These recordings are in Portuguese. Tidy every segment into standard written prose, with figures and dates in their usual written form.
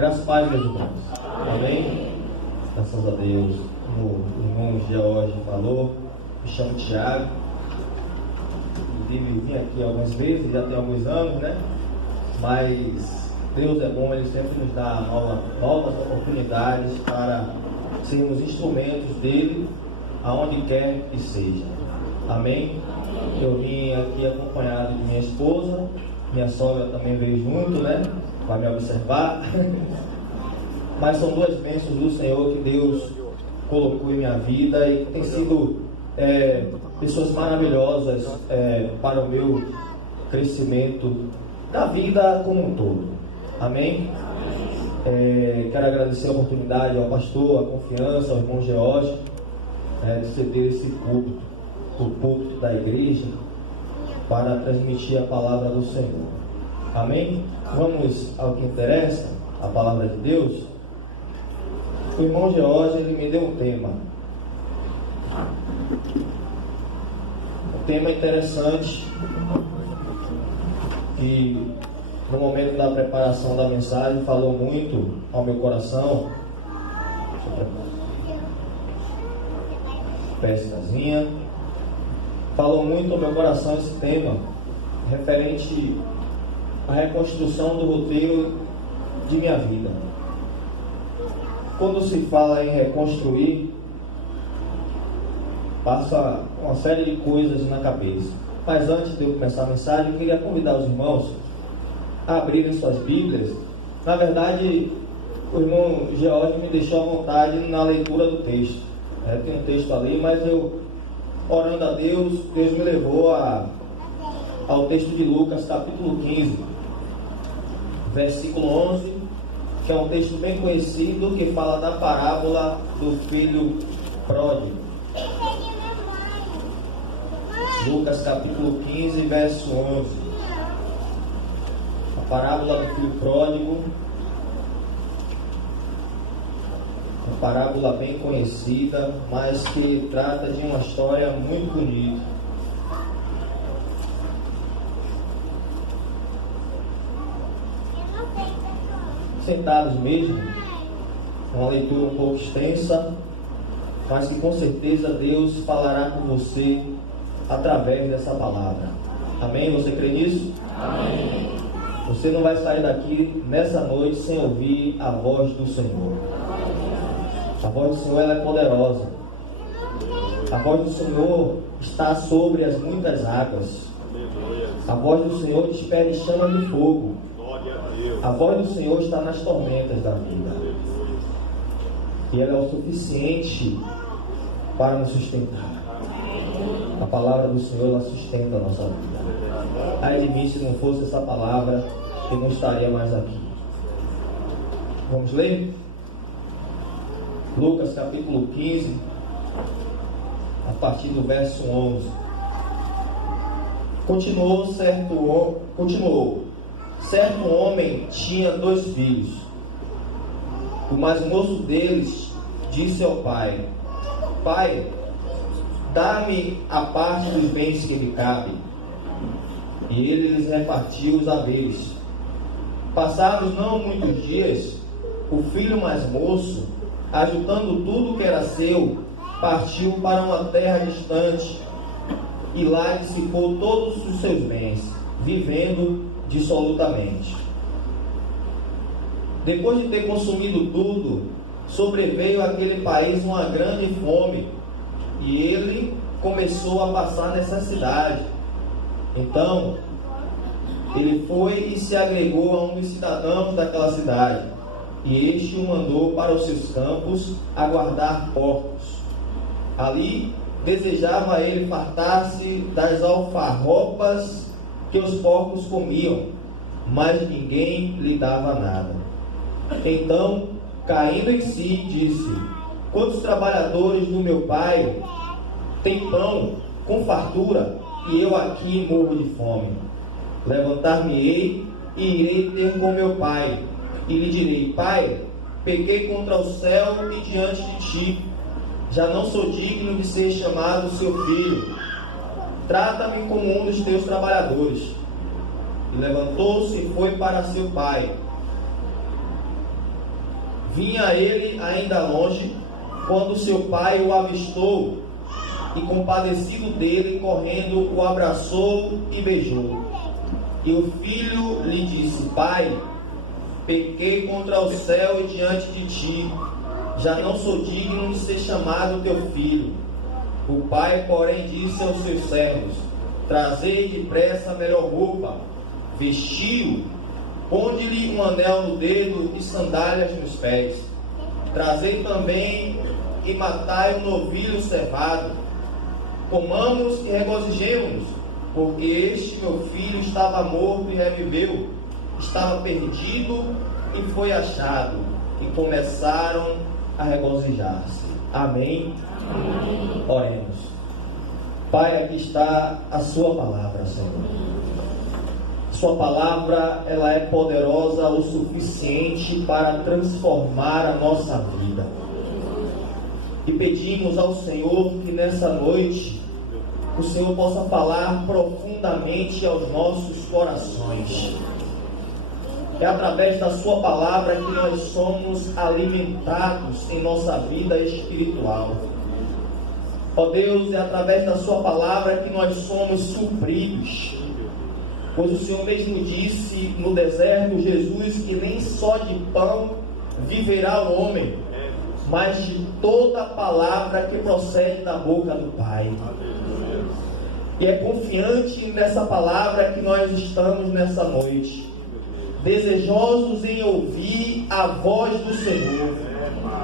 Graças a Deus, meus irmãos. Amém? Graças a Deus. Como o irmão George falou, me chamo Tiago. Inclusive, vim aqui algumas vezes, já tem alguns anos, né? Mas Deus é bom, Ele sempre nos dá novas oportunidades para sermos instrumentos dEle, aonde quer que seja. Amém? Eu vim aqui acompanhado de minha esposa, minha sogra também veio junto, né? Para me observar. Mas são duas bênçãos do Senhor que Deus colocou em minha vida e tem sido pessoas maravilhosas para o meu crescimento da vida como um todo. Amém? Quero agradecer a oportunidade ao pastor, a confiança, ao irmão George, de ceder esse púlpito, o púlpito da igreja, para transmitir a palavra do Senhor. Amém? Vamos ao que interessa, a palavra de Deus. O irmão George, ele me deu um tema. Um tema interessante, que no momento da preparação da mensagem falou muito ao meu coração. Peçazinha. Falou muito ao meu coração esse tema, referente à reconstrução do roteiro de minha vida. Quando se fala em reconstruir, passa uma série de coisas na cabeça. Mas antes de eu começar a mensagem, eu queria convidar os irmãos a abrirem suas Bíblias. Na verdade, o irmão George me deixou à vontade na leitura do texto. Tem um texto ali, mas eu, orando a Deus, Deus me levou ao texto de Lucas, capítulo 15, versículo 11, que é um texto bem conhecido, que fala da parábola do filho pródigo. Lucas capítulo 15, verso 11. A parábola do filho pródigo. Uma parábola bem conhecida, mas que trata de uma história muito bonita. Sentados mesmo, uma leitura um pouco extensa, mas que com certeza Deus falará com você através dessa palavra. Amém? Você crê nisso? Amém. Você não vai sair daqui nessa noite sem ouvir a voz do Senhor. A voz do Senhor, ela é poderosa. A voz do Senhor está sobre as muitas águas. A voz do Senhor despede chama de fogo. A voz do Senhor está nas tormentas da vida. E ela é o suficiente para nos sustentar. A palavra do Senhor, ela sustenta a nossa vida. Ai de mim, se não fosse essa palavra, eu não estaria mais aqui. Vamos ler? Lucas capítulo 15, a partir do verso 11. Continuou, certo homem tinha 2 filhos. O mais moço deles disse ao pai: Pai, dá-me a parte dos bens que me cabe. E ele lhes repartiu os haveres. Passados não muitos dias, o filho mais moço, ajuntando tudo que era seu, partiu para uma terra distante, e lá dissipou todos os seus bens, vivendo dissolutamente. Depois de ter consumido tudo, sobreveio àquele país uma grande fome, e ele começou a passar necessidade. Então, ele foi e se agregou a um dos cidadãos daquela cidade, e este o mandou para os seus campos a guardar porcos. Ali desejava ele fartar-se das alfarrobas que os porcos comiam, mas ninguém lhe dava nada. Então, caindo em si, disse: Quantos trabalhadores do meu pai têm pão com fartura, e eu aqui morro de fome? Levantar-me-ei e irei ter com meu pai, e lhe direi: Pai, pequei contra o céu e diante de ti, já não sou digno de ser chamado seu filho. Trata-me como um dos teus trabalhadores. E levantou-se e foi para seu pai. Vinha ele ainda longe, quando seu pai o avistou, e compadecido dele, correndo, o abraçou e beijou. E o filho lhe disse: Pai, pequei contra o céu e diante de ti, já não sou digno de ser chamado teu filho. O pai, porém, disse aos seus servos: Trazei depressa a melhor roupa, vestiu, ponde-lhe um anel no dedo e sandálias nos pés. Trazei também e matai um novilho cevado. Comamos e regozijemo-nos, porque este meu filho estava morto e reviveu, estava perdido e foi achado. E começaram a regozijar-se. Amém? Amém. Oremos. Pai, aqui está a sua palavra, Senhor. Sua palavra, ela é poderosa o suficiente para transformar a nossa vida. E pedimos ao Senhor que nessa noite o Senhor possa falar profundamente aos nossos corações. É através da sua palavra que nós somos alimentados em nossa vida espiritual. Ó Deus, é através da sua palavra que nós somos supridos. Pois o Senhor mesmo disse no deserto, Jesus, que nem só de pão viverá o homem, mas de toda palavra que procede da boca do Pai. E é confiante nessa palavra que nós estamos nessa noite, desejosos em ouvir a voz do Senhor,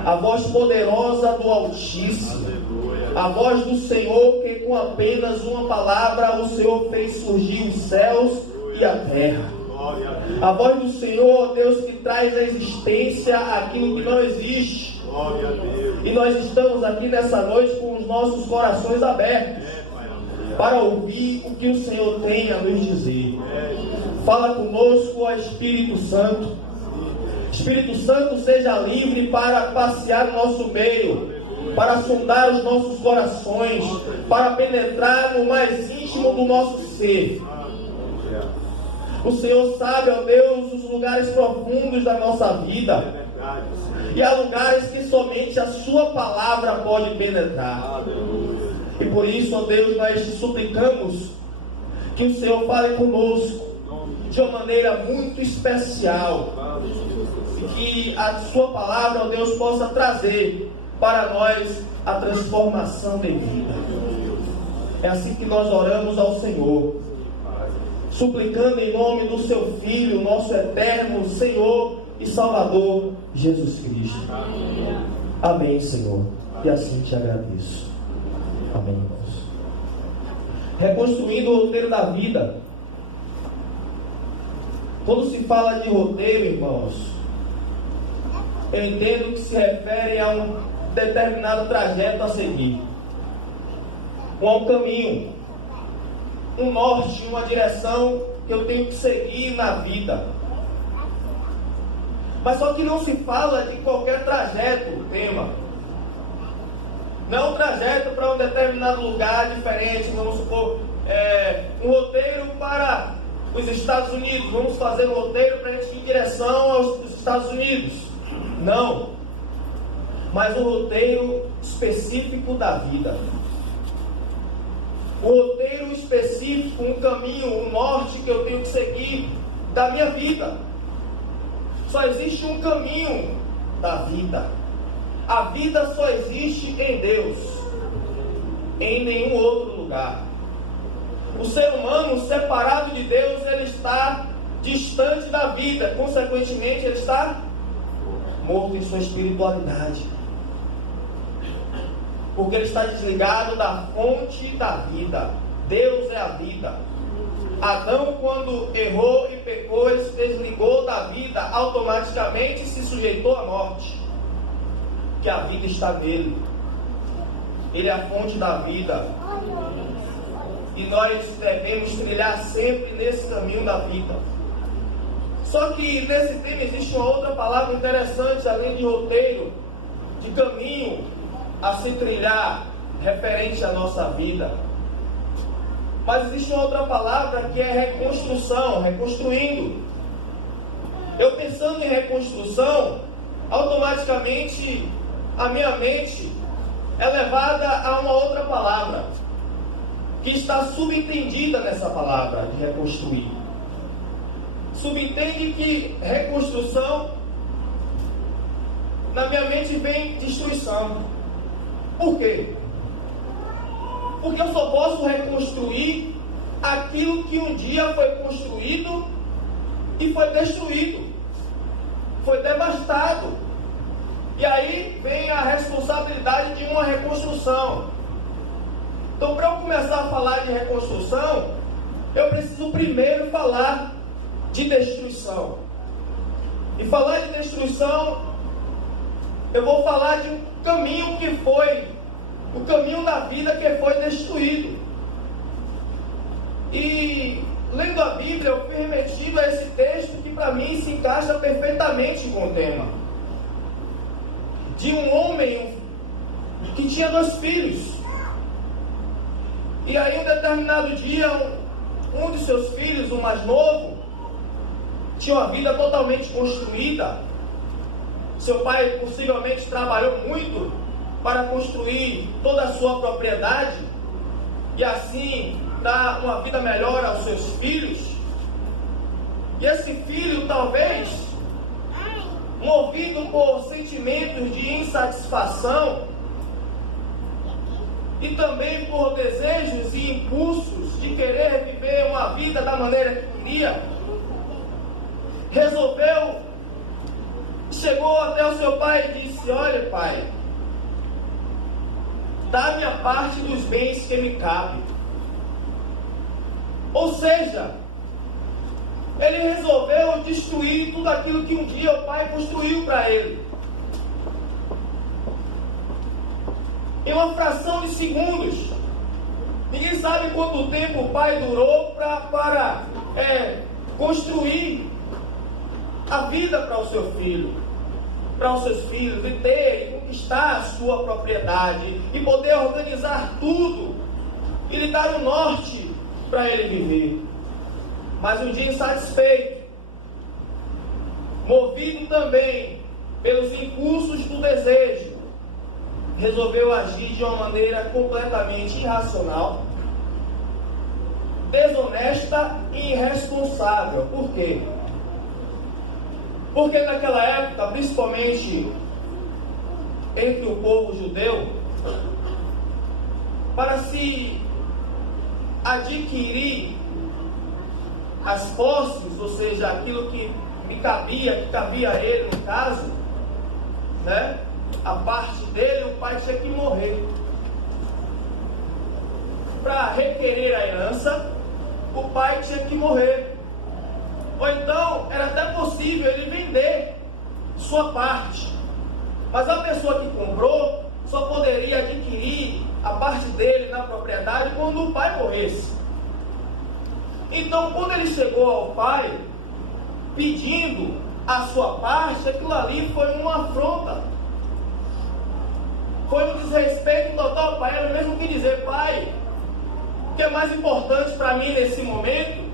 a voz poderosa do Altíssimo, a voz do Senhor que com apenas uma palavra o Senhor fez surgir os céus e a terra. A voz do Senhor, Deus, que traz à existência aquilo que não existe. E nós estamos aqui nessa noite com os nossos corações abertos para ouvir o que o Senhor tem a nos dizer. Fala conosco, ó Espírito Santo. Espírito Santo, seja livre para passear no nosso meio, para sondar os nossos corações, para penetrar no mais íntimo do nosso ser. O Senhor sabe, ó Deus, os lugares profundos da nossa vida. E há lugares que somente a sua palavra pode penetrar. E por isso, ó Deus, nós te suplicamos que o Senhor fale conosco de uma maneira muito especial. E que a sua palavra, ó Deus, possa trazer para nós a transformação de vida. É assim que nós oramos ao Senhor, suplicando em nome do seu Filho, nosso eterno Senhor e Salvador, Jesus Cristo. Amém, Senhor. E assim te agradeço. Amém, irmãos. Reconstruindo o roteiro da vida. Quando se fala de roteiro, irmãos, eu entendo que se refere a um determinado trajeto a seguir, a um caminho, um norte, uma direção que eu tenho que seguir na vida. Mas só que não se fala de qualquer trajeto, o tema. Não é um trajeto para um determinado lugar diferente, vamos supor, um roteiro para os Estados Unidos, vamos fazer um roteiro para a gente ir em direção aos Estados Unidos. Não. Mas um roteiro específico da vida. Um roteiro específico, um caminho, um norte que eu tenho que seguir da minha vida. Só existe um caminho da vida. A vida só existe em Deus, em nenhum outro lugar. O ser humano separado de Deus, ele está distante da vida, consequentemente ele está morto em sua espiritualidade, porque ele está desligado da fonte da vida. Deus é a vida. Adão, quando errou e pecou, ele se desligou da vida, automaticamente se sujeitou à morte, que a vida está nele. Ele é a fonte da vida, e nós devemos trilhar sempre nesse caminho da vida. Só que nesse tema existe uma outra palavra interessante, além de roteiro, de caminho a se trilhar referente à nossa vida. Mas existe uma outra palavra que é reconstrução, reconstruindo. Eu pensando em reconstrução, automaticamente a minha mente é levada a uma outra palavra, que está subentendida nessa palavra de reconstruir. Subentende que reconstrução, na minha mente vem destruição. Por quê? Porque eu só posso reconstruir aquilo que um dia foi construído e foi destruído, foi devastado. E aí vem a responsabilidade de uma reconstrução. Então, para eu começar a falar de reconstrução, eu preciso primeiro falar de destruição. E falar de destruição, eu vou falar de um caminho que foi o caminho da vida que foi destruído. E lendo a Bíblia, eu fui remetido a esse texto que para mim se encaixa perfeitamente com o tema. De um homem que tinha 2 filhos. E aí, um determinado dia, um de seus filhos, o mais novo, tinha uma vida totalmente construída. Seu pai possivelmente trabalhou muito para construir toda a sua propriedade e assim dar uma vida melhor aos seus filhos. E esse filho, talvez, movido por sentimentos de insatisfação e também por desejos e impulsos de querer viver uma vida da maneira que queria, chegou até o seu pai e disse: olha, pai, dá-me a parte dos bens que me cabe. Ou seja, ele resolveu destruir tudo aquilo que um dia o pai construiu para ele. Em uma fração de segundos. Ninguém sabe quanto tempo o pai durou para construir a vida para o seu filho, para os seus filhos, e ter e conquistar a sua propriedade, e poder organizar tudo, e lhe dar o norte para ele viver. Mas um dia insatisfeito, movido também pelos impulsos do desejo, resolveu agir de uma maneira completamente irracional, desonesta e irresponsável. Por quê? Porque naquela época, principalmente entre o povo judeu, para se adquirir as posses, ou seja, aquilo que cabia a ele no caso, né? A parte dele, o pai tinha que morrer. Para requerer a herança, o pai tinha que morrer. Ou então, era até possível ele vender sua parte. Mas a pessoa que comprou só poderia adquirir a parte dele na propriedade quando o pai morresse. Então, quando ele chegou ao pai, pedindo a sua parte, aquilo ali foi uma afronta. Foi um desrespeito total ao pai. Era o mesmo que dizer: pai, o que é mais importante para mim nesse momento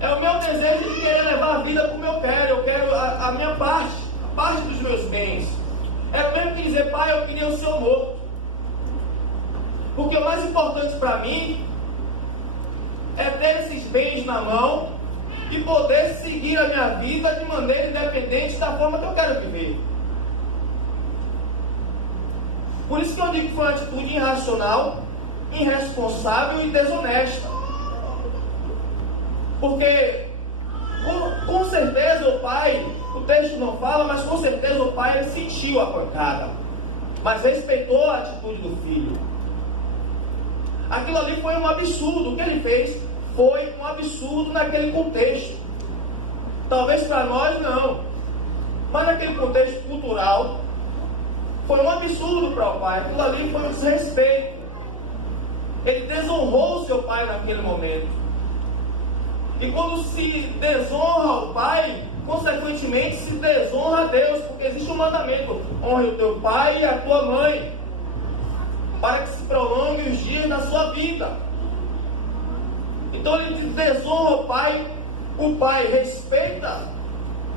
é o meu desejo de querer levar a vida como eu quero. Eu quero a minha parte, a parte dos meus bens. Era o mesmo que dizer: pai, eu queria o seu morto. Porque o mais importante para mim é ter esses bens na mão e poder seguir a minha vida de maneira independente da forma que eu quero viver. Por isso que eu digo que foi uma atitude irracional, irresponsável e desonesta. Porque com certeza o pai, o texto não fala, mas com certeza o pai ele sentiu a pancada, mas respeitou a atitude do filho. Aquilo ali foi um absurdo. O que ele fez foi um absurdo naquele contexto. Talvez para nós não, mas naquele contexto cultural foi um absurdo para o pai. Aquilo ali foi um desrespeito. Ele desonrou o seu pai naquele momento. E quando se desonra o pai, consequentemente se desonra a Deus, porque existe um mandamento: honre o teu pai e a tua mãe, para que se prolongue os dias da sua vida. Então ele desonra o pai respeita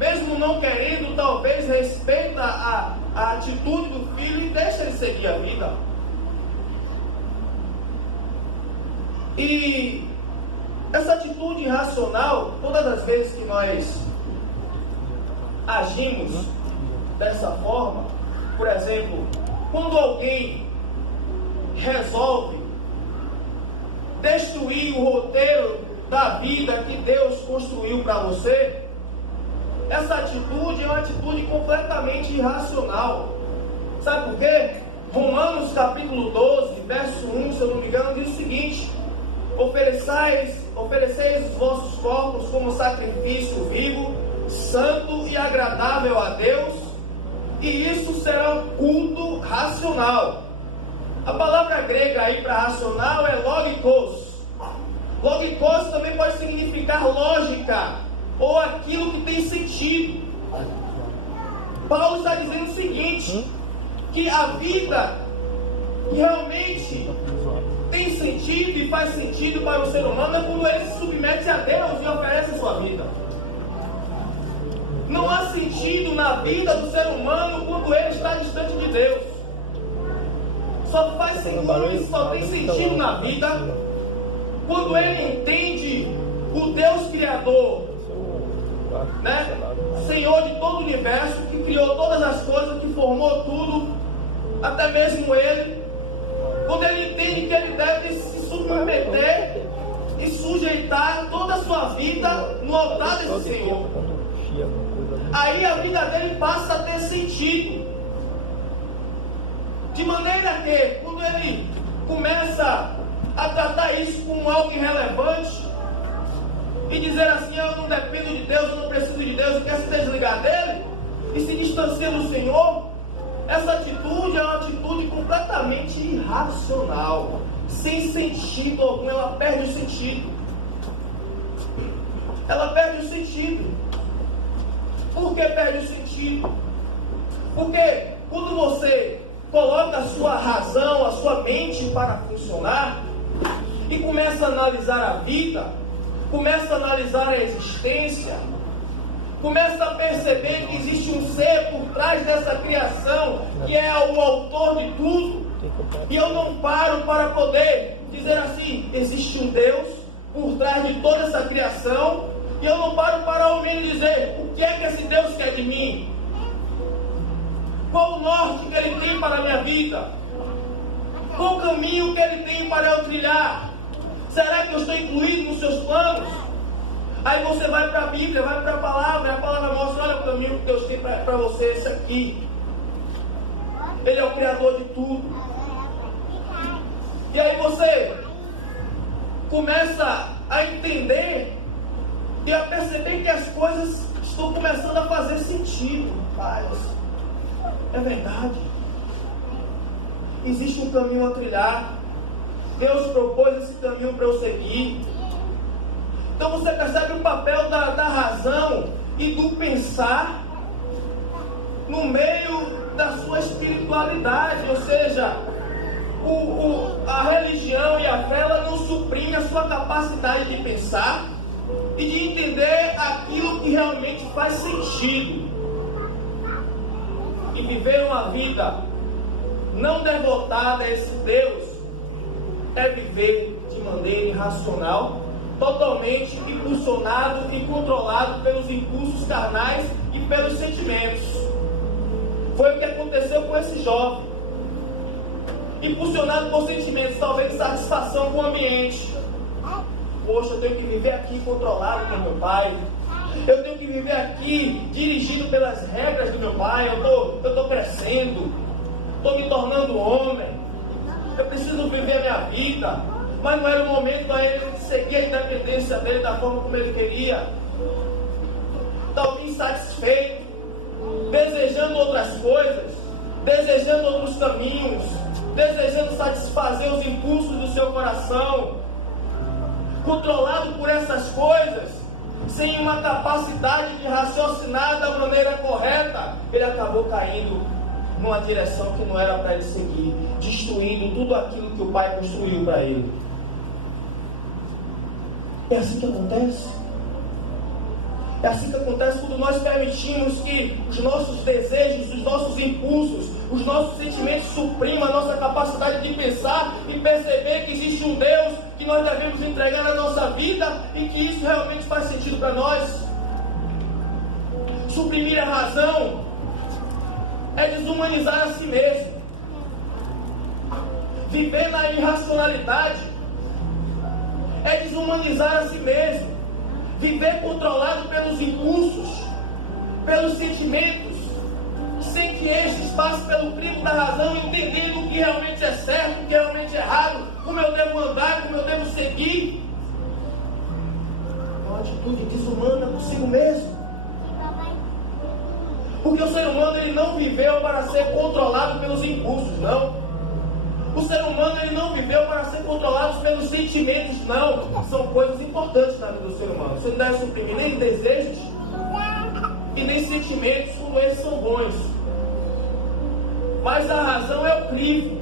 mesmo não querendo, talvez respeita a atitude do filho e deixa ele seguir a vida. E essa atitude irracional, todas as vezes que nós agimos dessa forma, por exemplo, quando alguém resolve destruir o roteiro da vida que Deus construiu para você, essa atitude é uma atitude completamente irracional. Sabe por quê? Romanos capítulo 12, verso 1, se eu não me engano, diz o seguinte: ofereceis os vossos corpos como sacrifício vivo, santo e agradável a Deus, e isso será um culto racional. A palavra grega aí para racional é logikos. Logikos também pode significar lógica, ou aquilo que tem sentido. Paulo está dizendo o seguinte, que a vida que realmente tem sentido e faz sentido para o ser humano é quando ele se submete a Deus e oferece a sua vida. Não há sentido na vida do ser humano quando ele está distante de Deus. Só faz sentido, só tem sentido na vida quando ele entende o Deus Criador, né? Senhor de todo o universo, que criou todas as coisas, que formou tudo, até mesmo ele. Quando ele entende que ele deve se submeter e sujeitar toda a sua vida no altar desse Senhor, aí a vida dele passa a ter sentido. De maneira que, quando ele começa a tratar isso como algo irrelevante e dizer assim: eu não dependo de Deus, eu não preciso de Deus, e quer se desligar dele e se distancia do Senhor, essa atitude é uma atitude completamente irracional, sem sentido algum. Ela perde o sentido. Ela perde o sentido. Por que perde o sentido? Porque quando você coloca a sua razão, a sua mente para funcionar e começa a analisar a vida, começa a analisar a existência, começa a perceber que existe um ser por trás dessa criação, que é o autor de tudo, e eu não paro para poder dizer assim: existe um Deus por trás de toda essa criação, e eu não paro para ao menos dizer: o que é que esse Deus quer de mim? Qual o norte que ele tem para a minha vida? Qual o caminho que ele tem para eu trilhar? Será que eu estou incluído nos seus planos? Aí você vai para a Bíblia, vai para a palavra, e a palavra mostra: olha o caminho que Deus tem para você, esse aqui. Ele é o Criador de tudo. E aí você começa a entender e a perceber que as coisas estão começando a fazer sentido. É verdade. Existe um caminho a trilhar. Deus propôs esse caminho para eu seguir. Então você percebe o papel da razão e do pensar no meio da sua espiritualidade. Ou seja, a religião e a fé, ela não suprime a sua capacidade de pensar e de entender aquilo que realmente faz sentido. E viver uma vida não devotada a esse Deus é viver de maneira irracional, totalmente impulsionado e controlado pelos impulsos carnais e pelos sentimentos. Foi o que aconteceu com esse jovem. Impulsionado por sentimentos, talvez de satisfação com o ambiente. Poxa, eu tenho que viver aqui controlado por meu pai. Eu tenho que viver aqui dirigido pelas regras do meu pai. Eu estou crescendo, estou me tornando homem. Eu preciso viver a minha vida. Mas não era o momento para ele seguir a independência dele da forma como ele queria. Estava insatisfeito, desejando outras coisas, desejando outros caminhos, desejando satisfazer os impulsos do seu coração. Controlado por essas coisas, sem uma capacidade de raciocinar da maneira correta, ele acabou caindo numa direção que não era para ele seguir, destruindo tudo aquilo que o pai construiu para ele. É assim que acontece. É assim que acontece quando nós permitimos que os nossos desejos, os nossos impulsos, os nossos sentimentos suprimam a nossa capacidade de pensar e perceber que existe um Deus que nós devemos entregar na nossa vida e que isso realmente faz sentido para nós. Suprimir a razão é desumanizar a si mesmo. Viver na irracionalidade é desumanizar a si mesmo. Viver controlado pelos impulsos, pelos sentimentos, sem que estes passem pelo crivo da razão, entendendo o que realmente é certo, o que realmente é errado, como eu devo andar, como eu devo seguir. É uma atitude desumana consigo mesmo. Porque o ser humano ele não viveu para ser controlado pelos impulsos, não. O ser humano ele não viveu para ser controlado pelos sentimentos, não. São coisas importantes na vida do ser humano. Você não deve suprimir nem desejos e nem sentimentos, como esses são bons. Mas a razão é o crivo.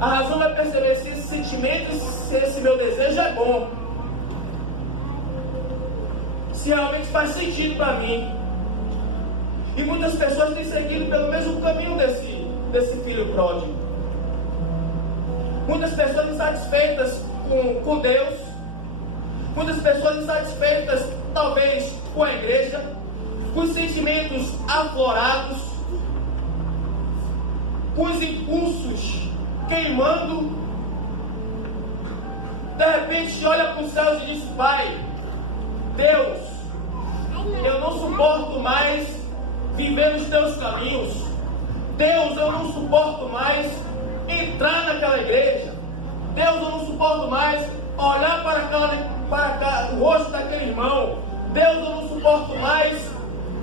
A razão é perceber se esse sentimento, se esse meu desejo é bom. Se realmente faz sentido para mim. E muitas pessoas têm seguido pelo mesmo caminho desse filho pródigo. Muitas pessoas insatisfeitas com Deus, muitas pessoas insatisfeitas talvez com a igreja, com os sentimentos aflorados, com os impulsos queimando. De repente olha para os céus e diz: Pai, Deus, eu não suporto mais viver nos teus caminhos. Deus, eu não suporto mais entrar naquela igreja. Deus, eu não suporto mais olhar para o rosto daquele irmão. Deus, eu não suporto mais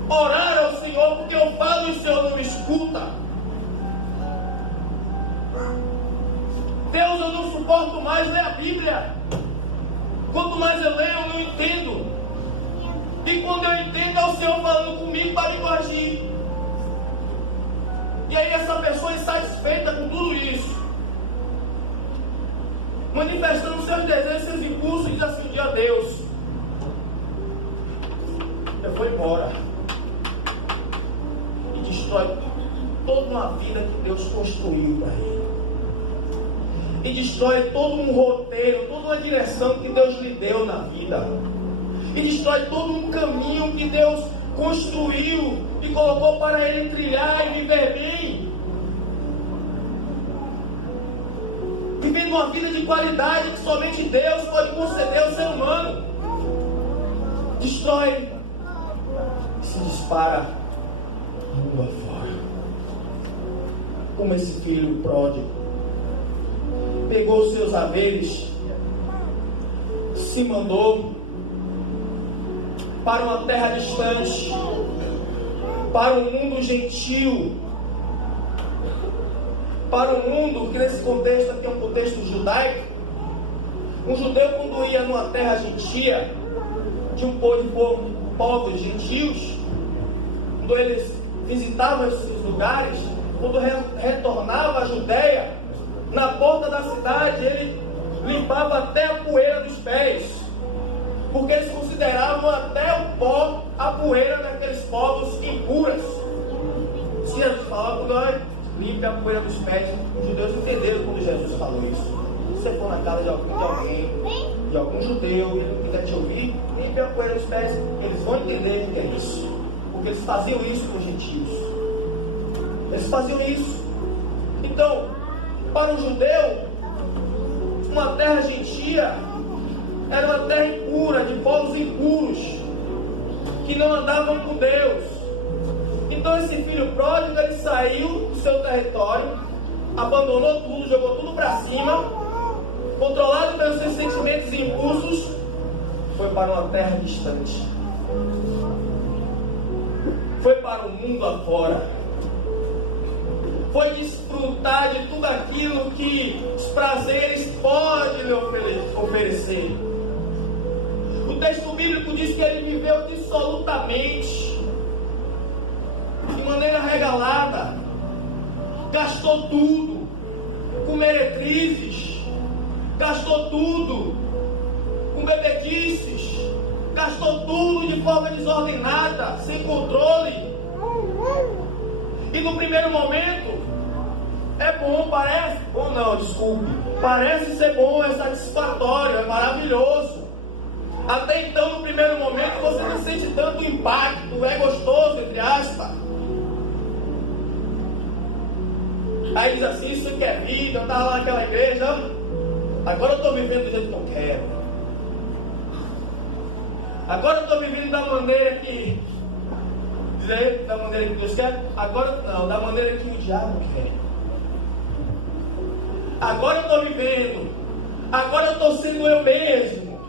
orar ao Senhor, porque eu falo e o Senhor não me escuta. Deus, eu não suporto mais ler a Bíblia. Quanto mais eu leio, eu não entendo. E quando eu entendo, é o Senhor falando comigo para me corrigir. E aí essa pessoa insatisfeita com tudo isso, manifestando seus desejos, seus impulsos, diz assim um dia: Deus, eu vou embora. E destrói toda uma vida que Deus construiu para ele. E destrói todo um roteiro, toda uma direção que Deus lhe deu na vida. E destrói todo um caminho que Deus construiu e colocou para ele trilhar e viver bem. Vivendo uma vida de qualidade que somente Deus pode conceder ao ser humano. Destrói e se dispara mundo afora. Como esse filho pródigo pegou os seus haveres, se mandou para uma terra distante, para um mundo gentil, para um mundo que nesse contexto aqui é um contexto judaico. Um judeu, quando ia numa terra gentia, de um povo de povos gentios, quando eles visitavam esses lugares, quando retornava à Judéia, na porta da cidade ele limpava até a poeira dos pés, porque eles consideravam até o pó, a poeira daqueles povos impuras. Se Jesus falava, quando limpe a poeira dos pés, os judeus entenderam quando Jesus falou isso. Se você for na casa de alguém, de algum judeu, e ele não quiser te ouvir, limpe a poeira dos pés, eles vão entender o que é isso, porque eles faziam isso com os gentios. Eles faziam isso. Então, para o judeu, uma terra gentia era uma terra impura, de povos impuros, que não andavam com Deus. Então esse filho pródigo, ele saiu do seu território, abandonou tudo, jogou tudo para cima, controlado pelos seus sentimentos e impulsos, foi para uma terra distante, foi para o mundo afora, foi desfrutar de tudo aquilo que os prazeres podem lhe oferecer. O texto bíblico diz que ele viveu dissolutamente, de maneira regalada, gastou tudo com meretrizes, gastou tudo com bebedices, gastou tudo de forma desordenada, sem controle. E no primeiro momento, é bom, parece, ou não, desculpe, parece ser bom, é satisfatório, é maravilhoso. Até então, no primeiro momento, você não sente tanto impacto, é gostoso, entre aspas. Aí diz assim, isso que é vida, eu estava lá naquela igreja, agora eu estou vivendo do jeito que eu quero. Agora eu estou vivendo da maneira que... Dizer da maneira que Deus quer? Agora não, da maneira que o diabo quer. Agora eu estou vivendo. Agora eu estou sendo eu mesmo.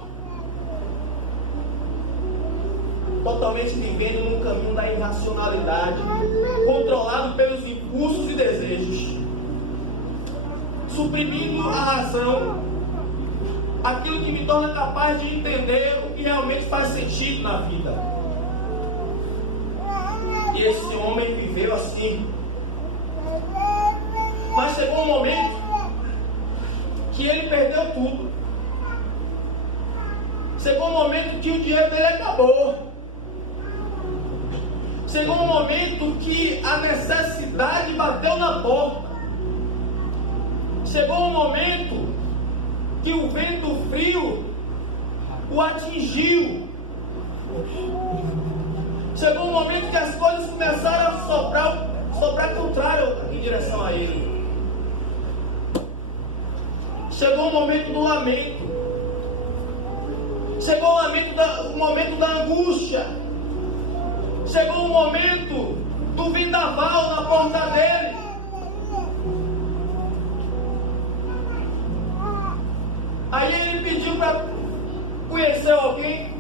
Totalmente vivendo num caminho da irracionalidade, controlado pelos impulsos e desejos, suprimindo a razão, aquilo que me torna capaz de entender o que realmente faz sentido na vida. E esse homem viveu assim. Mas chegou um momento que ele perdeu tudo. Chegou um momento que o dinheiro dele acabou. Chegou um momento que a necessidade bateu na porta. Chegou um momento que o vento frio o atingiu. Chegou um momento que as coisas começaram a soprar contrário em direção a ele. Chegou o momento do lamento. Chegou o momento da angústia. Chegou o momento do vendaval na porta dele. Aí ele pediu para conhecer alguém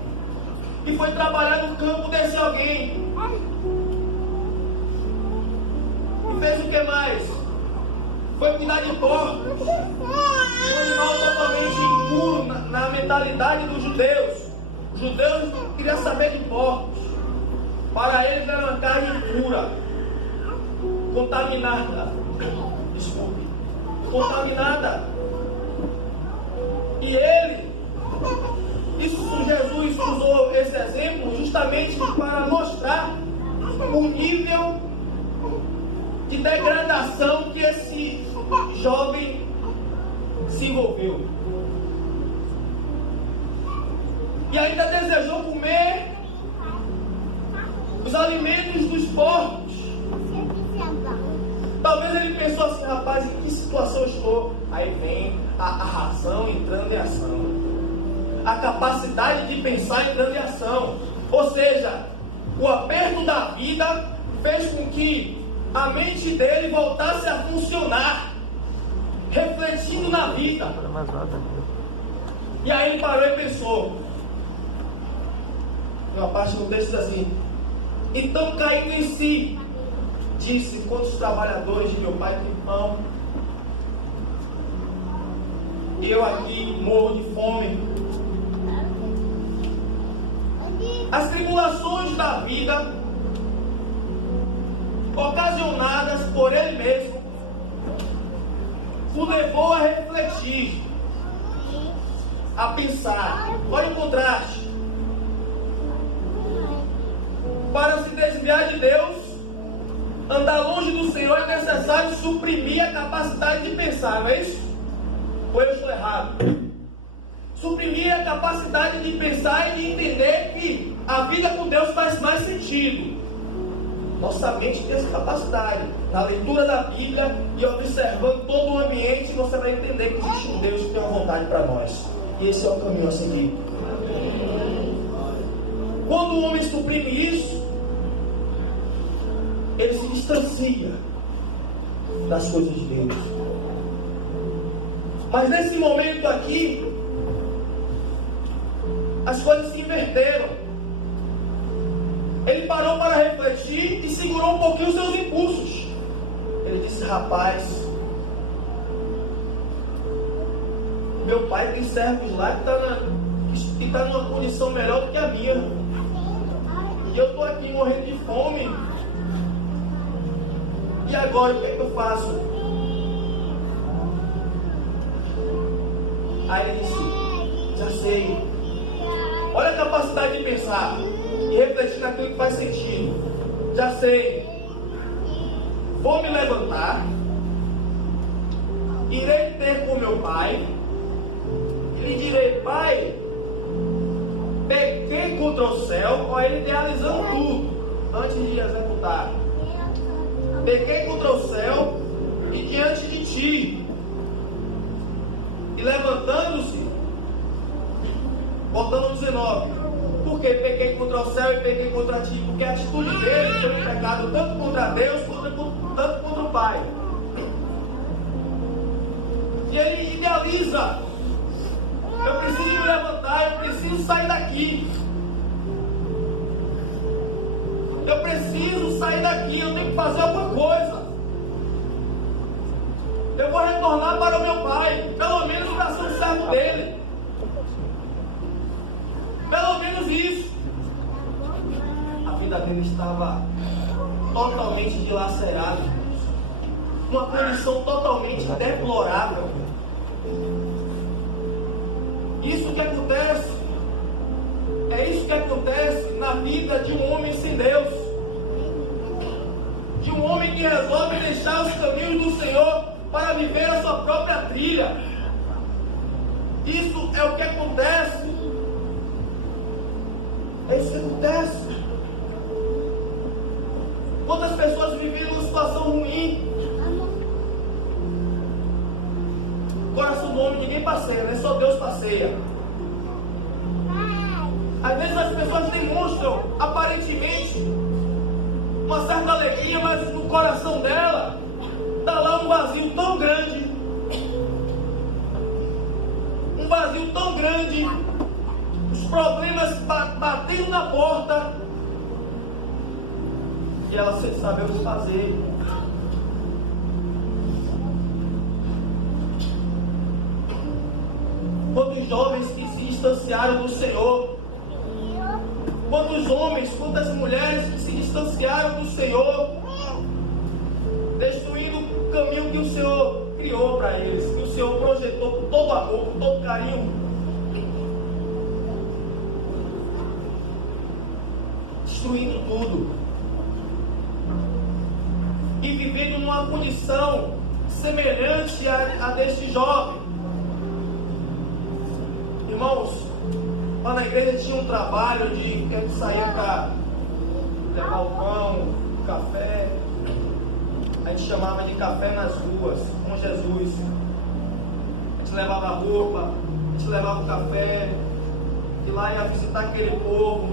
e foi trabalhar no campo desse alguém. E fez o que mais? Foi cuidar de porcos. Um animal totalmente impuro na mentalidade dos judeus. Os judeus queriam saber de porcos. Para eles era uma carne impura, contaminada. Desculpe, contaminada. E Jesus usou esse exemplo justamente para mostrar o nível de degradação que esse jovem se envolveu. E ainda desejou comer os alimentos dos porcos. Talvez ele pensou assim, rapaz, em que situação eu estou? Aí vem a razão entrando em ação. A capacidade de pensar entrando em ação. Ou seja, o aperto da vida fez com que a mente dele voltasse a funcionar, refletindo na vida. E aí ele parou e pensou. Uma parte do texto diz assim: então, caindo em si, disse: quantos trabalhadores de meu pai têm pão, e eu aqui morro de fome. As tribulações da vida, ocasionadas por ele mesmo, o levou a refletir, a pensar. Olha o contraste. Para se desviar de Deus, andar longe do Senhor, é necessário suprimir a capacidade de pensar, não é isso? Ou eu estou errado? Suprimir a capacidade de pensar e de entender que a vida com Deus faz mais sentido. Nossa mente tem essa capacidade. Na leitura da Bíblia e observando todo o ambiente, você vai entender que existe um Deus que tem uma vontade para nós. E esse é o caminho a seguir. Quando o homem suprime isso, ele se distancia das coisas de Deus. Mas nesse momento aqui, as coisas se inverteram. Ele parou para refletir e segurou um pouquinho os seus impulsos. Ele disse: rapaz, meu pai tem servos lá que está numa condição melhor do que a minha. E eu estou aqui morrendo de fome. E agora o que é que eu faço? Aí ele disse: já sei. Olha a capacidade capacidade de pensar e refletir naquilo que faz sentido. Já sei. Vou me levantar, irei ter com meu pai, e lhe direi: Pai, pequei contra o céu. Olha ele idealizando tudo antes de executar. Pequei contra o céu e diante de ti. E levantando-se, voltando ao 19, porque pequei contra o céu e pequei contra ti, porque a atitude dele foi um pecado tanto contra Deus tanto contra o Pai. E ele idealiza: eu preciso me levantar, eu preciso sair daqui. Eu preciso sair daqui, eu tenho que fazer alguma coisa. Eu vou retornar para o meu pai, pelo menos para ser um servo dele. Pelo menos isso. A vida dele estava totalmente dilacerada, uma condição totalmente deplorável. Isso que acontece, é isso que acontece na vida de um homem sem Deus, de um homem que resolve deixar os caminhos do Senhor para viver a sua própria trilha. Isso é o que acontece. É isso que acontece. Quantas pessoas vivem uma situação ruim? O coração do homem ninguém passeia, né? Só Deus passeia. Às vezes as pessoas demonstram aparentemente uma certa alegria, mas no coração dela está lá um vazio tão grande. Um vazio tão grande. Os problemas batendo na porta. E ela sem saber o que fazer. Quantos jovens que se distanciaram do Senhor, quantos homens, quantas mulheres que se distanciaram do Senhor, destruindo o caminho que o Senhor criou para eles, que o Senhor projetou com todo amor, com todo carinho. Destruindo tudo. E vivendo numa condição semelhante à deste jovem. Irmãos, lá na igreja tinha um trabalho de que a gente saía para levar o pão, o café. A gente chamava de café nas ruas, com Jesus. A gente levava a roupa, a gente levava o café, e lá ia visitar aquele povo.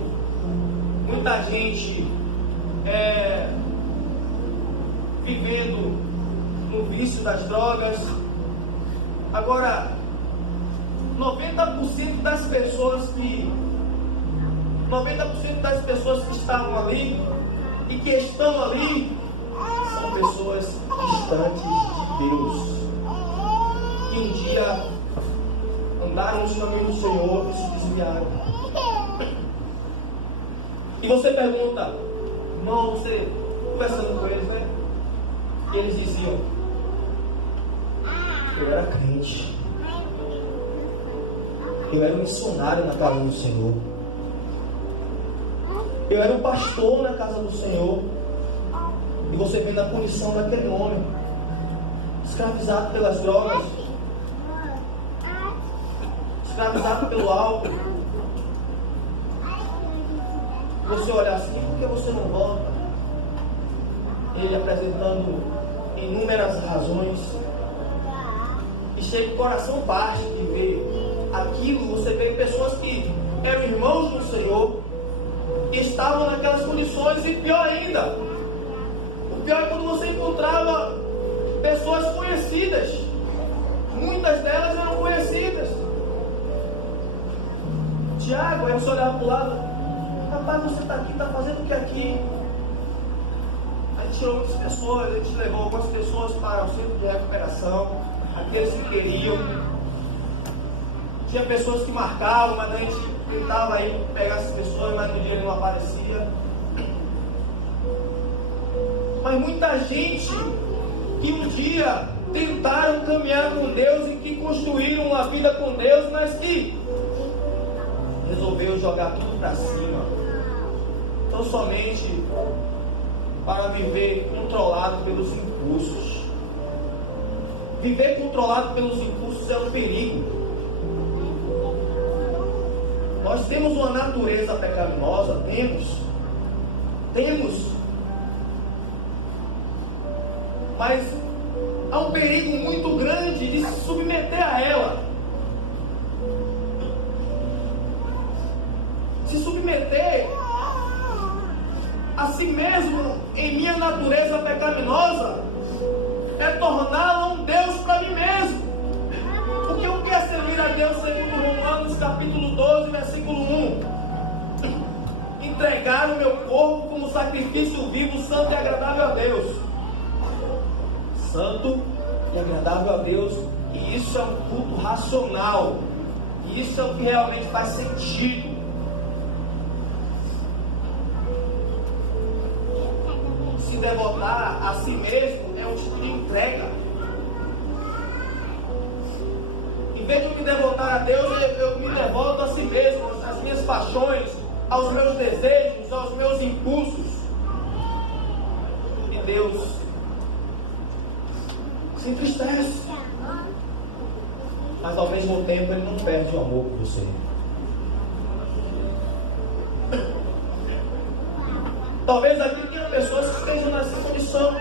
Muita gente vivendo no vício das drogas. Agora, 90% das pessoas que estavam ali e que estão ali são pessoas distantes de Deus, que um dia andaram nos caminhos do Senhor e se desviaram. E você pergunta, irmão, você conversando com eles, né? E eles diziam: eu era crente, eu era um missionário na casa do Senhor, eu era um pastor na casa do Senhor. E você vê na condição daquele homem, escravizado pelas drogas, escravizado pelo álcool. Você olha assim: por que você não volta? Ele apresentando inúmeras razões. E chega o coração parte de ver aquilo. Você vê pessoas que eram irmãos do Senhor e estavam naquelas condições. E pior ainda, o pior é quando você encontrava pessoas conhecidas. Muitas delas eram conhecidas. Tiago, aí você olhava para o lado: rapaz, você está aqui, está fazendo o que aqui? A gente tirou muitas pessoas, a gente levou algumas pessoas para o centro de recuperação, aqueles que queriam. Tinha pessoas que marcavam, mas a gente tentava aí pegar essas pessoas, mas no dia ele não aparecia. Mas muita gente que um dia tentaram caminhar com Deus e que construíram uma vida com Deus, mas que resolveu jogar tudo para cima, tão somente para viver controlado pelos impulsos. Viver controlado pelos impulsos é um perigo. Nós temos uma natureza pecaminosa, temos, mas há um perigo muito grande de se submeter a ela. Se submeter a si mesmo em minha natureza pecaminosa é torná-la um Deus para mim mesmo. Porque o que é servir a Deus segundo Romanos capítulo 12, versículo 1? Entregar o meu corpo como sacrifício vivo, santo e agradável a Deus. Santo e agradável a Deus. E isso é um culto racional. E isso é o que realmente faz sentido. Se devotar a si mesmo é um tipo de entrega. Em vez de eu me devotar a Deus, eu me devoto a si mesmo, às minhas paixões, aos meus desejos, aos meus impulsos. E Deus se entristece, mas ao mesmo tempo Ele não perde o amor por você. Talvez aqui tenha pessoas que estejam nessa condição.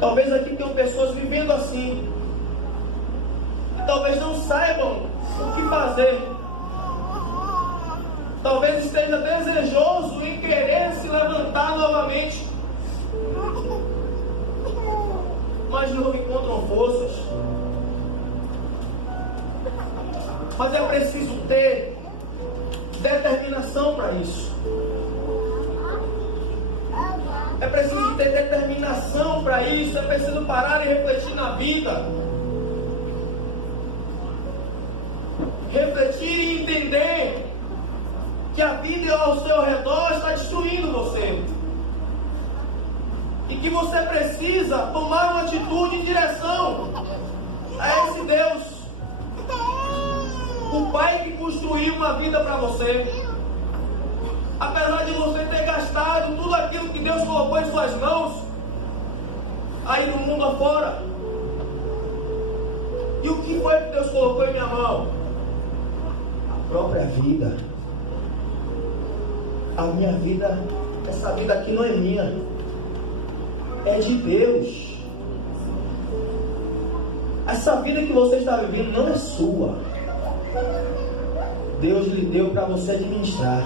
Talvez aqui tenham pessoas vivendo assim. E talvez não saibam o que fazer. Talvez esteja desejoso em querer se levantar novamente, mas não encontram forças. Mas é preciso ter determinação para isso. É preciso ter determinação para isso. É preciso parar e refletir na vida. Refletir e entender que a vida ao seu redor está destruindo você. E que você precisa tomar uma atitude em direção a esse Deus. O Pai que construiu uma vida para você. Apesar de você ter gastado tudo aquilo que Deus colocou em suas mãos, aí no mundo afora. E o que foi que Deus colocou em minha mão? A própria vida. A minha vida, essa vida aqui não é minha, é de Deus. Essa vida que você está vivendo não é sua. Deus lhe deu para você administrar.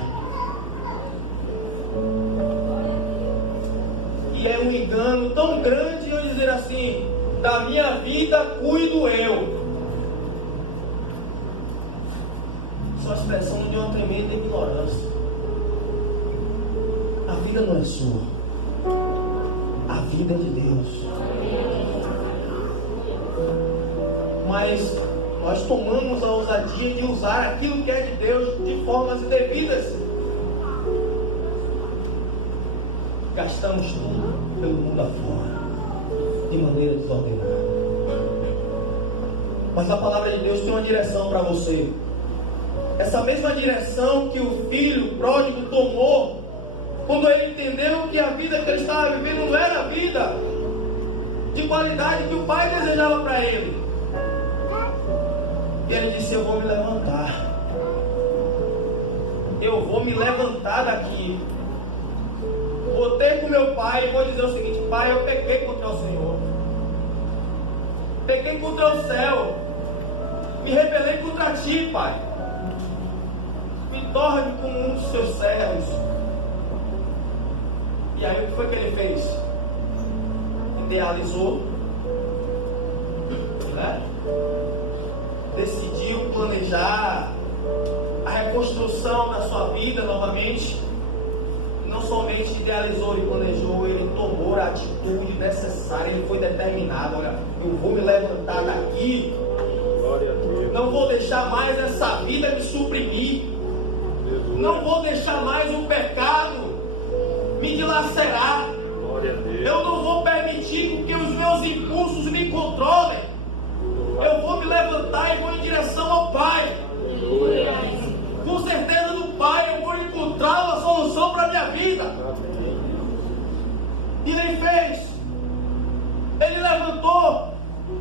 E é um engano tão grande eu dizer assim: da minha vida cuido eu. Isso é uma expressão de uma tremenda ignorância. A vida não é sua. A vida é de Deus. Mas nós tomamos a ousadia de usar aquilo que é de Deus de formas indevidas. Gastamos tudo pelo mundo afora, de maneira desordenada. Mas a palavra de Deus tem uma direção para você. Essa mesma direção que o filho pródigo tomou, quando ele entendeu que a vida que ele estava vivendo não era a vida de qualidade que o pai desejava para ele. E ele disse: eu vou me levantar. Eu vou me levantar daqui. Vou ter com meu pai e vou dizer o seguinte: pai, eu pequei contra o Senhor. Pequei contra o céu. Me rebelei contra ti, pai. Me torne como um dos seus servos. E aí o que foi que ele fez? Idealizou, né? Decidiu planejar a reconstrução da sua vida novamente. Não somente idealizou e planejou, ele tomou a atitude necessária, ele foi determinado. Olha, eu vou me levantar daqui, não vou deixar mais essa vida me suprimir, não vou deixar mais o pecado me dilacerar, eu não vou permitir que os meus impulsos me controlem. eu vou me levantar e vou em direção ao Pai. Com certeza no Pai eu vou encontrar uma solução para a minha vida. E ele fez. Ele levantou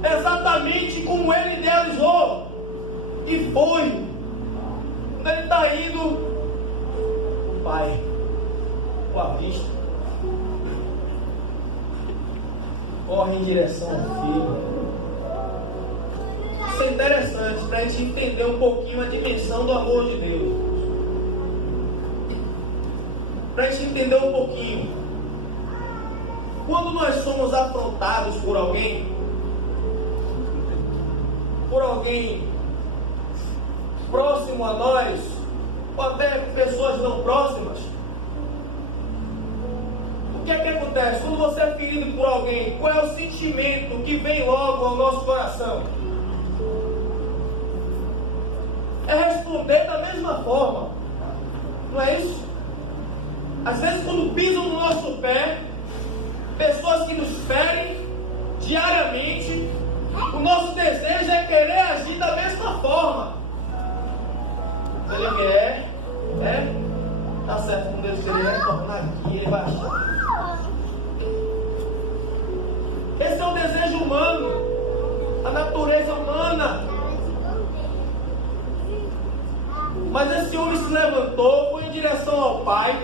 exatamente como ele idealizou. E foi. Quando ele está indo, o Pai o avista, corre em direção ao Filho. Isso é interessante para a gente entender um pouquinho a dimensão do amor de Deus. Para a gente entender um pouquinho. Quando nós somos afrontados por alguém próximo a nós, ou até pessoas não próximas, o que é que acontece? Quando você é ferido por alguém, qual é o sentimento que vem logo ao nosso coração? É responder da mesma forma, não é isso? Às vezes quando pisam no nosso pé, pessoas que nos ferem diariamente, o nosso desejo é querer agir da mesma forma. Se ele vier, tá certo com Deus, se ele retornar aqui, ele vai achar. Esse é o desejo humano, a natureza humana. Mas esse homem se levantou, foi em direção ao Pai,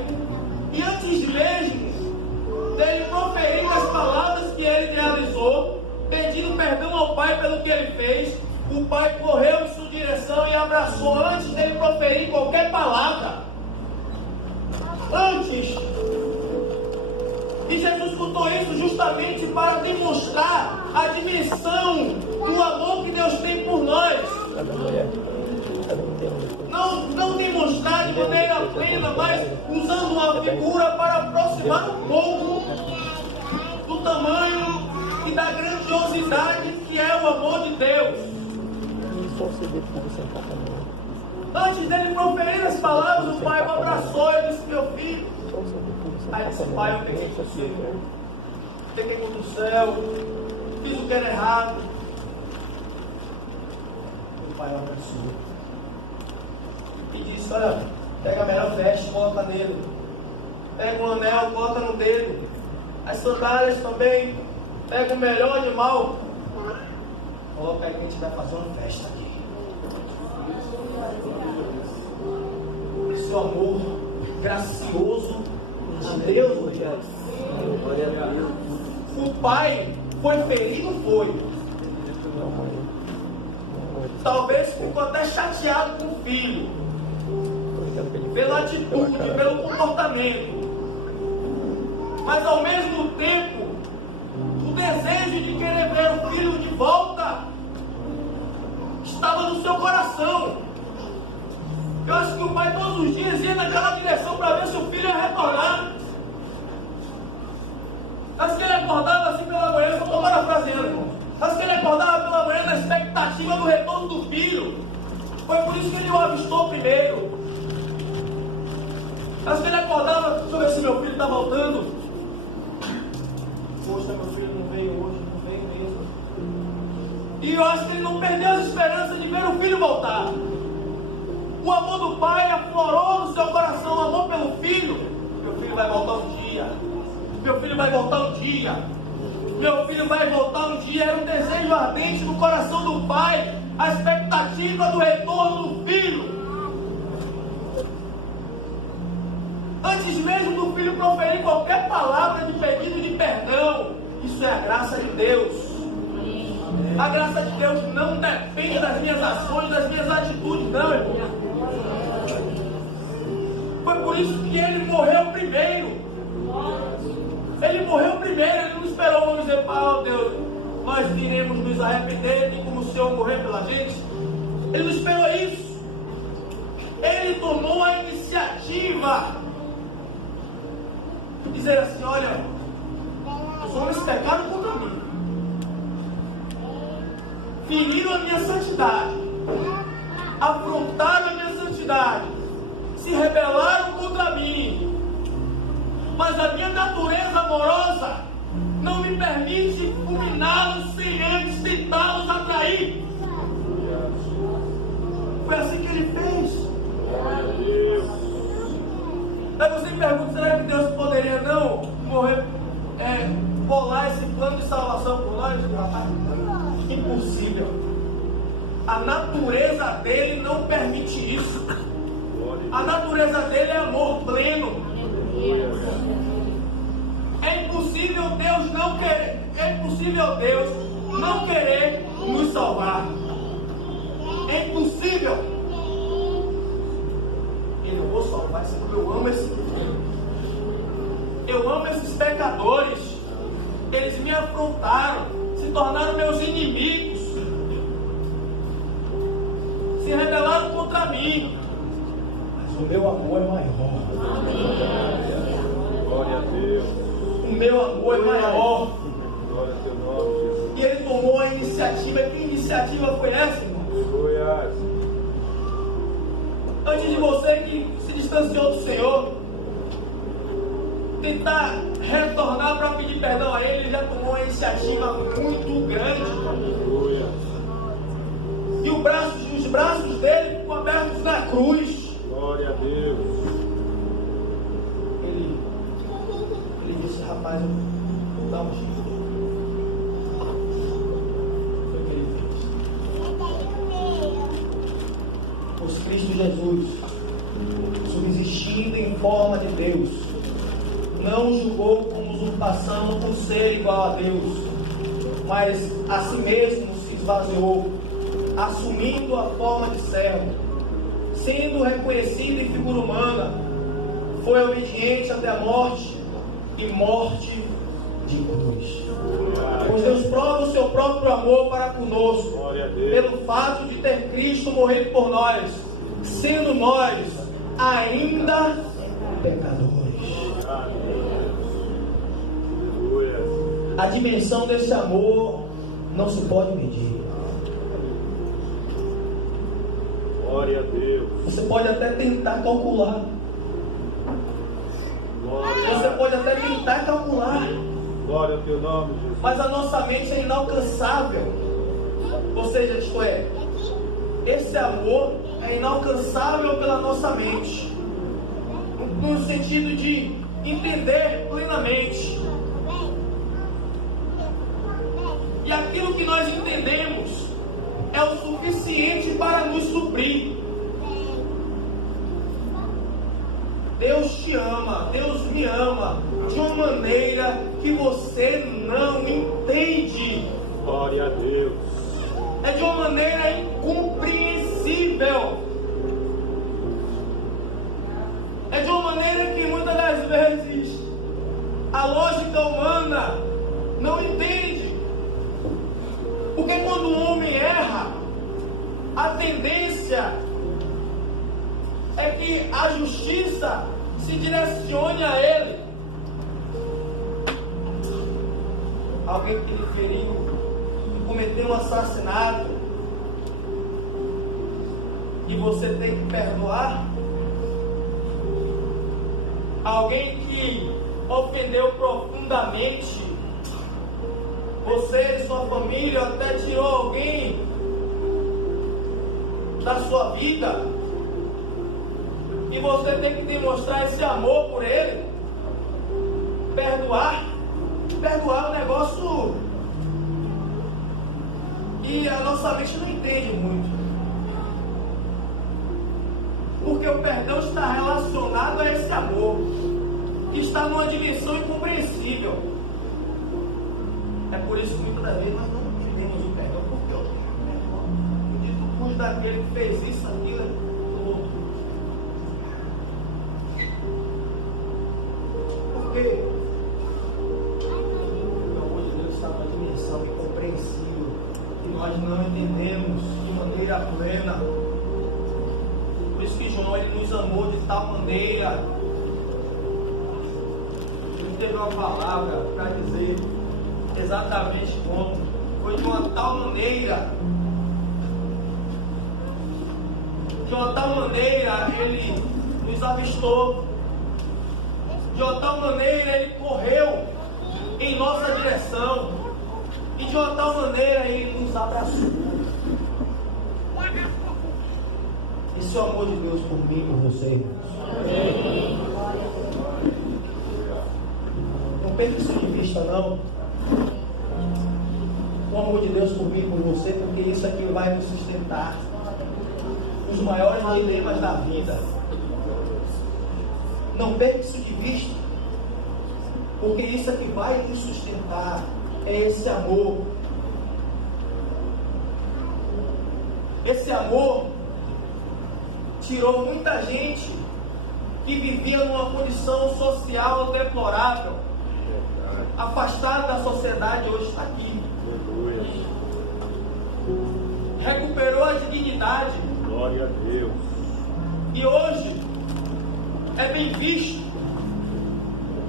e antes mesmo dele proferir as palavras que ele idealizou, pedindo perdão ao Pai pelo que ele fez, o Pai correu em sua direção e abraçou antes dele proferir qualquer palavra. Antes. E Jesus contou isso justamente para demonstrar a dimensão do amor que Deus tem por nós. Não demonstrar de maneira plena, mas usando uma figura para aproximar um pouco do tamanho e da grandiosidade que é o amor de Deus. Antes dele proferir as palavras, o Pai o abraçou e disse: meu filho. Aí disse: Pai, eu peguei contigo, peguei contra o céu, fiz o que era errado. O Pai o abraçou e disse: olha, pega a melhor veste, coloca nele, pega um anel, coloca no dedo, as sandálias também, pega o melhor animal, coloca aí que a gente vai fazer uma festa aqui. Esse é o amor gracioso de Deus, o Pai foi ferido, foi. Talvez ficou até chateado com o filho, pela atitude, pelo comportamento. Mas ao mesmo tempo, o desejo de querer ver o filho de volta estava no seu coração. Eu acho que o pai todos os dias ia naquela direção para ver se o filho ia retornar. Acho que ele acordava assim pela manhã, só estou parafraseando, irmão. Acho que ele acordava pela manhã na expectativa do retorno do filho. Foi por isso que ele o avistou primeiro. Acho que ele acordava, deixa eu ver se meu filho está voltando. Poxa, meu filho não veio hoje, não veio mesmo. E eu acho que ele não perdeu as esperanças de ver o filho voltar. O amor do pai aflorou no seu coração, o amor pelo filho. Meu filho vai voltar um dia. Meu filho vai voltar um dia. Meu filho vai voltar um dia. Era um desejo ardente no coração do pai, a expectativa do retorno do filho. Antes mesmo do filho proferir qualquer palavra de pedido de perdão. Isso é a graça de Deus. A graça de Deus não depende das minhas ações, das minhas atitudes, não, irmão. Foi por isso que ele morreu primeiro. Ele morreu primeiro, ele não esperou vamos dizer: oh Deus, nós iremos nos arrepender e como o Senhor morreu pela gente. Ele não esperou isso. Ele tomou a iniciativa de dizer assim: olha, os homens pecaram contra mim, feriram a minha santidade, afrontaram a minha santidade, se rebelaram contra mim, mas a minha natureza amorosa não me permite fulminá-los sem antes tentá-los atrair. Foi assim que ele fez. Aí você me pergunta, será que Deus poderia não morrer, bolar esse plano de salvação por nós? Impossível. A natureza dele não permite isso. A natureza dele é amor pleno. É impossível Deus não querer nos salvar. É impossível. Eu vou salvar esse povo. Eu amo esse povo. Eu amo esses pecadores. Eles me afrontaram, se tornaram meus inimigos, se rebelaram contra mim. Mas o meu amor é maior. Glória a Deus. O meu amor é maior. Glória a teu nome, Jesus. E ele tomou a iniciativa. Que iniciativa foi essa, irmão? Antes de você que se distanciou do Senhor tentar retornar para pedir perdão a Ele, já tomou uma iniciativa muito grande. E os braços dele ficam abertos na cruz. Glória a Deus. Ele disse, rapaz, dá um jeito. Foi o que ele fez. Pois Cristo Jesus, subsistindo em forma de Deus, não julgou como usurpação por ser igual a Deus, mas a si mesmo se esvaziou, assumindo a forma de servo, sendo reconhecido em figura humana, foi obediente até a morte e morte de cruz. Pois Deus prova o seu próprio amor para conosco, pelo fato de ter Cristo morrido por nós, sendo nós ainda pecadores. A dimensão desse amor não se pode medir. Glória a Deus. Você pode até tentar calcular. Você pode até tentar calcular. Glória ao teu nome, Jesus. Mas a nossa mente é inalcançável. Ou seja, isto é, esse amor é inalcançável pela nossa mente, no sentido de entender plenamente. E aquilo que nós entendemos é o suficiente para nos suprir. Deus te ama, Deus me ama de uma maneira que você não entende. Glória a Deus. É de uma maneira incompreensível. É de uma maneira que muitas das vezes a lógica humana não entende. Porque quando o homem erra, a tendência é que a justiça se direcione a ele. Alguém que lhe feriu, que cometeu um assassinato, e você tem que perdoar. Alguém que ofendeu profundamente você e sua família, até tirou alguém da sua vida, e você tem que demonstrar esse amor por ele. Perdoar é um negócio e a nossa mente não entende muito, porque o perdão está relacionado a esse amor que está numa dimensão incompreensível. É por isso que muitas das vezes nós não pedimos o perdão, porque eu tenho perdão de tudo daquele que fez isso, aquilo, outro. Porque o amor de Deus está numa dimensão incompreensível que nós não entendemos de maneira plena. Por isso que João, ele nos amou de tal maneira. Ele teve uma palavra para dizer exatamente como. Foi de uma tal maneira. De uma tal maneira ele nos avistou. De uma tal maneira ele correu em nossa direção, e de uma tal maneira Ele nos abraçou. Esse é o amor de Deus por mim e por você, irmãos. Não perca isso de vista, não. O amor de Deus por mim e por você, porque isso aqui vai nos sustentar os maiores dilemas da vida. Não perca isso de vista, porque isso aqui vai nos sustentar. É esse amor. Esse amor tirou muita gente que vivia numa condição social deplorável, afastada da sociedade, hoje está aqui. Recuperou a dignidade. Glória a Deus. E hoje é bem visto,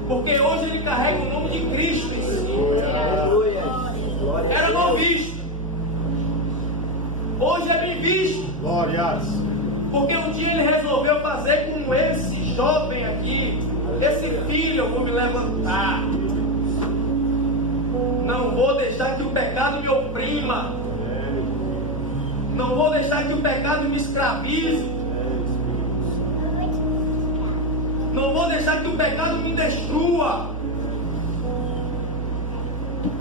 porque hoje ele carrega o nome de Cristo em si. Era mal visto. Hoje é bem visto. Glórias. Porque um dia ele resolveu fazer como esse jovem aqui, esse filho, eu vou me levantar. Não vou deixar que o pecado me oprima. Não vou deixar que o pecado me escravize. Não vou deixar que o pecado me destrua.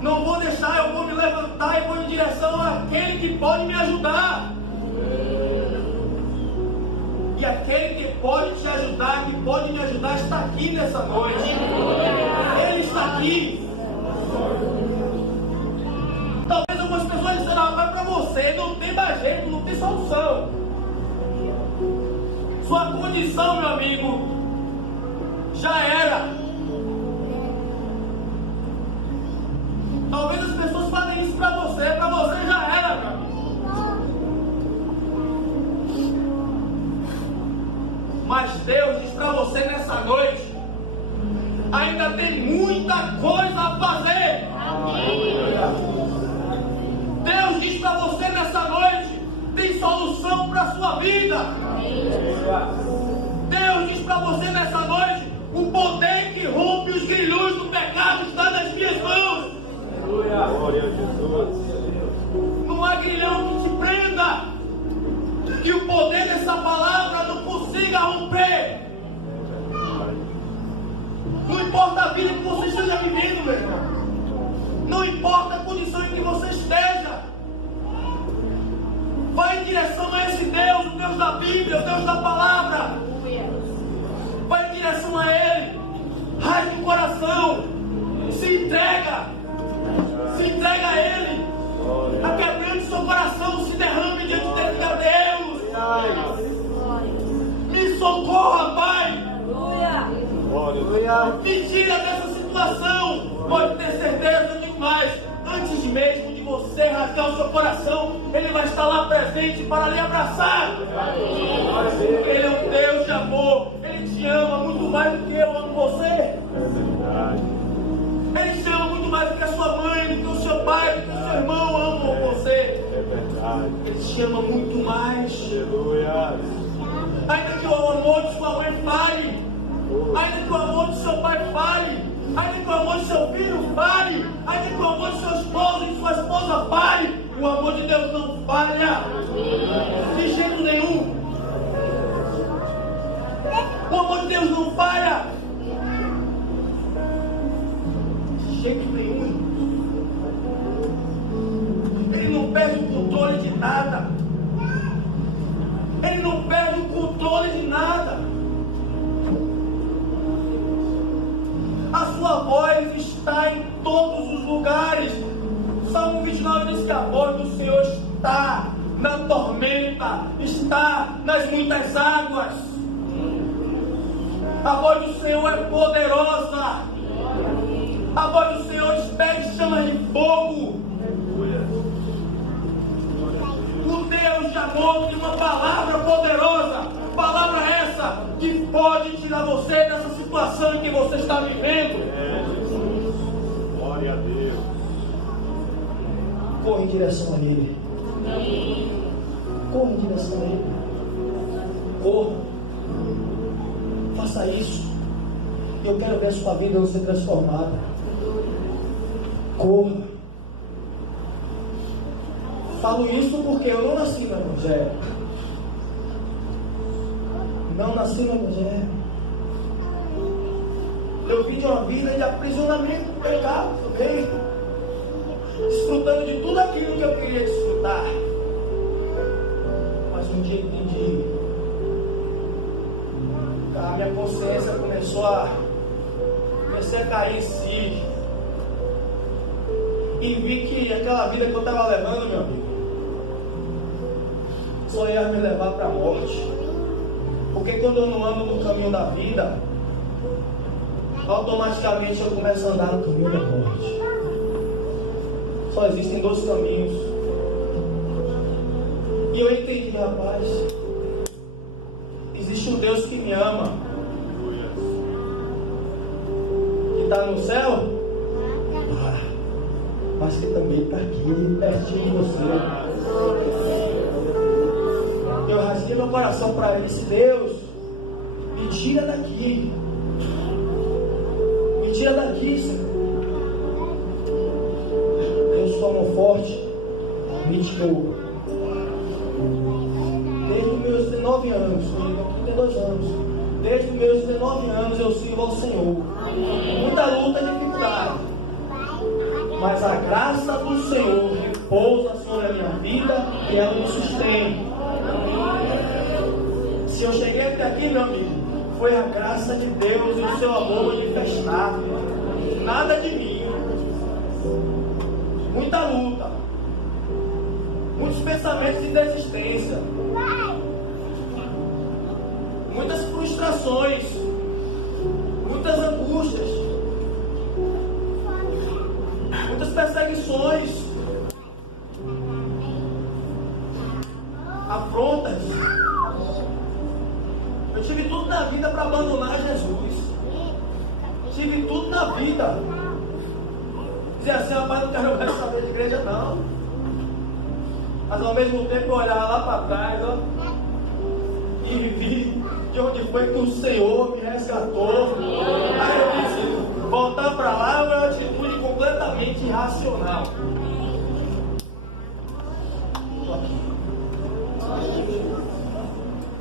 Não vou deixar, eu vou me levantar e vou em direção àquele que pode me ajudar. E aquele que pode te ajudar, que pode me ajudar, está aqui nessa noite. Ele está aqui. Talvez algumas pessoas disseram, vai para você, não tem mais jeito, não tem solução. Sua condição, meu amigo, já era. Talvez as pessoas falem isso para você já era, meu amigo. Mas Deus diz para você nessa noite, ainda tem muita coisa a fazer. Deus diz para você nessa noite, tem solução para a sua vida. Deus diz para você nessa noite, o poder que rompe os grilhões do pecado está nas minhas mãos. Glória a Jesus. Não há grilhão que te prenda, que o poder dessa palavra não consiga romper. Não importa a vida que você esteja vivendo, meu irmão. Não importa a condição em que você esteja. Vai em direção a esse Deus, o Deus da Bíblia, o Deus da palavra. Vai em direção a Ele. Rasga o coração. Se entrega. Se entrega a Ele. Aquebrando seu coração, se derrame diante dele, a Deus. Me socorra, Pai. Me tira dessa situação. Pode ter certeza, digo mais, antes mesmo de você rasgar o seu coração, Ele vai estar lá presente para lhe abraçar. Ele é um Deus de amor. Ele te ama muito mais do que eu amo você. É verdade. Ele te ama muito mais do que a sua mãe, do que o seu pai, do que o seu irmão amam você. É verdade. Ele te ama muito mais. Aleluia. Ainda que o amor de sua mãe fale, ainda que o amor de seu pai fale, ainda que o amor de seu filho fale, ainda que o amor de seu esposo e sua esposa fale, o amor de Deus não falha de jeito nenhum. O amor de Deus não falha de jeito nenhum. Ele não perde o controle de nada. Ele não perde o controle de nada. A sua voz está em todos os lugares. Salmo 29 diz que a voz do Senhor está na tormenta, está nas muitas águas. A voz do Senhor é poderosa. A voz do Senhor despede chamas de fogo. O Deus de amor tem uma palavra poderosa. Palavra essa que pode tirar você dessa situação em que você está vivendo. É, Jesus. Glória a Deus. Corre em direção a Ele. Corre em direção a Ele. Corra. Faça isso. Eu quero ver a sua vida ser transformada. corra. Falo isso porque eu não nasci no Evangelho. Não nasci no Evangelho. Eu vim de uma vida de aprisionamento do pecado também, desfrutando de tudo aquilo que eu queria desfrutar. Mas um dia entendi. A minha consciência comecei a cair em si. E vi que aquela vida que eu estava levando, meu amigo, só ia me levar para a morte. Porque quando eu não ando no caminho da vida, automaticamente eu começo a andar no caminho da morte. Só existem dois caminhos. E eu entendi, rapaz, existe um Deus que me ama, que está no céu, mas que também está aqui, pertinho de você. Eu rasguei meu coração para ele e disse: Deus, me tira daqui. Me tira daqui, Senhor. Deus, sua mão forte me tirou. Desde os meus 19 anos, eu tenho 32 anos. Desde os meus 19 anos eu sirvo ao Senhor. Muita luta e dificuldade. Mas a graça do Senhor repousa sobre a minha vida e ela me sustém. Se eu cheguei até aqui, meu amigo, foi a graça de Deus e o seu amor manifestado. Nada de mim. Muita luta. Muitos pensamentos de desistência. Muitas frustrações. Muitas angústias. Muitas perseguições. Afrontas. Eu tive tudo na vida para abandonar Jesus. Tive tudo na vida. Dizer assim: rapaz, não quero mais saber de igreja não. Mas ao mesmo tempo eu olhava lá para trás, ó, e vi de onde foi que o Senhor me resgatou. Aí eu disse: voltar para lá é uma atitude completamente irracional.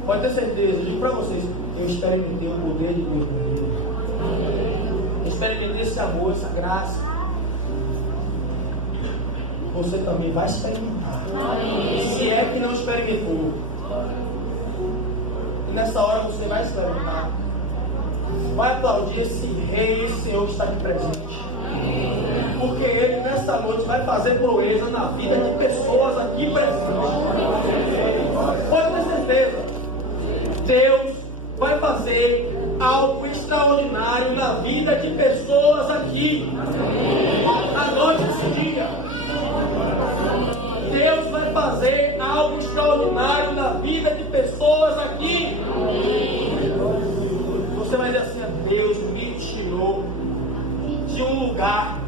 Pode ter certeza, eu digo para vocês, eu experimentei o poder de Deus na vida. Eu experimentei esse amor, essa graça. Você também vai experimentar. Se é que não experimentou. E nessa hora você vai experimentar. Vai aplaudir esse Rei, esse Senhor que está aqui presente. Porque Ele nessa noite vai fazer proeza na vida de pessoas aqui presentes. Pode ter certeza. Deus vai fazer algo extraordinário na vida de pessoas aqui. Anote esse dia. Deus vai fazer algo extraordinário na vida de pessoas aqui. Você vai dizer assim: Deus me tirou de um lugar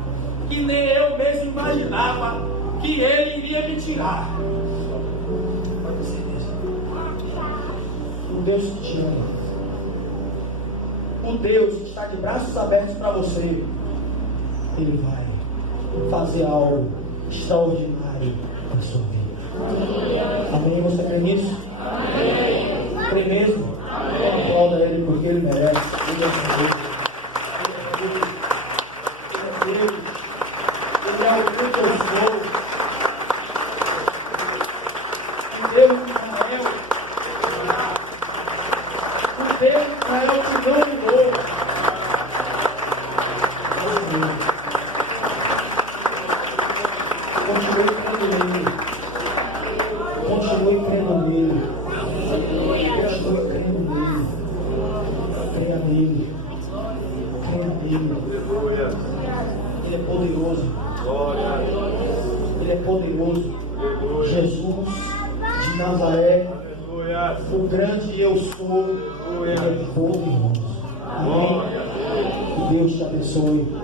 que nem eu mesmo imaginava que Ele iria me tirar. Pode ter certeza. O Deus que te ama, o Deus que está de braços abertos para você, Ele vai fazer algo extraordinário na sua vida. Amém? Você crê nisso? Amém. Crê mesmo? Amém. Aplauda Ele porque Ele merece. Ele é Deus. Ele é Deus. Ele é o que eu sou. O Deus de Israel. O Deus de Israel que não mudou. Continue crendo nele. Continue crendo nele. Continue crendo nele. Creia nele. Creia nele. Ele é poderoso. Ele é poderoso. Jesus de Nazaré, o grande eu sou, ele é poderoso. Amém. Que Deus te abençoe.